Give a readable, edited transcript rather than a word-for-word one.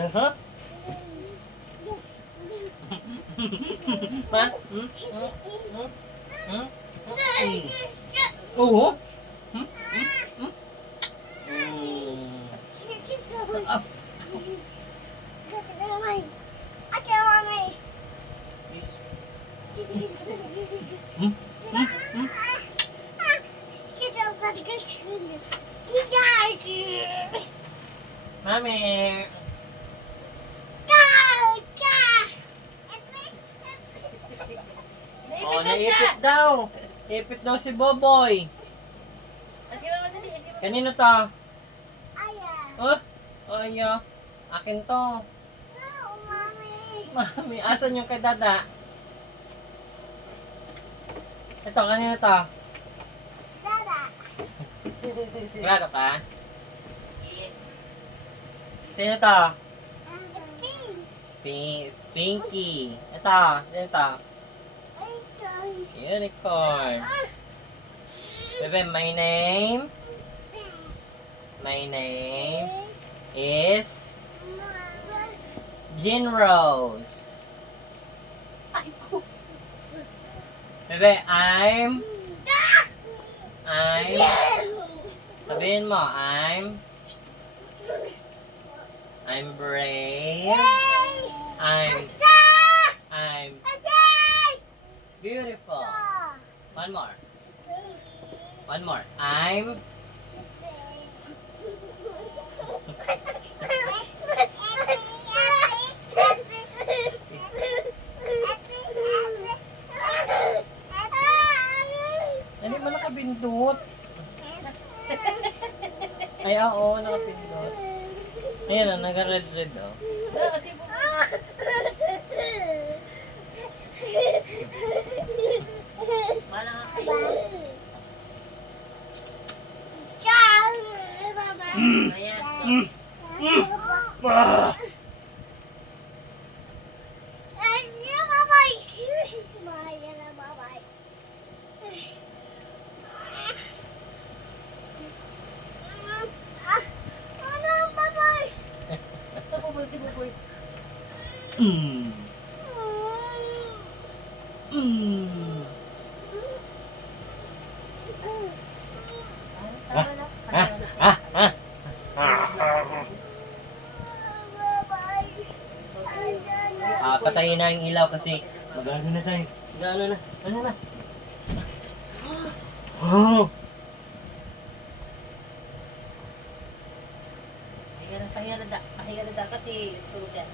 Huh? Ma? Oo? Hmm? Ah, is... Mami! Oh, naipit daw. Ipit daw si Boboy. Kanino to? Oh? Oh, iyo. Akin to. Mami, asan yung kay Dada? Ito, kanino to? Sigurado ka? Sino to? Pinky. Ito, sino to? Unicorn. Bebe, my name is Jean Rose. Bebe, sabihin mo, I'm brave. I'm beautiful. One more. I'm hindi mo nakabindot. Ay, oo, nakapindot. Ayan o, nag-red o. Wala nga kayo. Ayan. Buboy si Buboy. Tama na. Patayin na yung ilaw kasi mag-ano na tayo. Ano na? Oh! Pahinga na kasi tulog yan.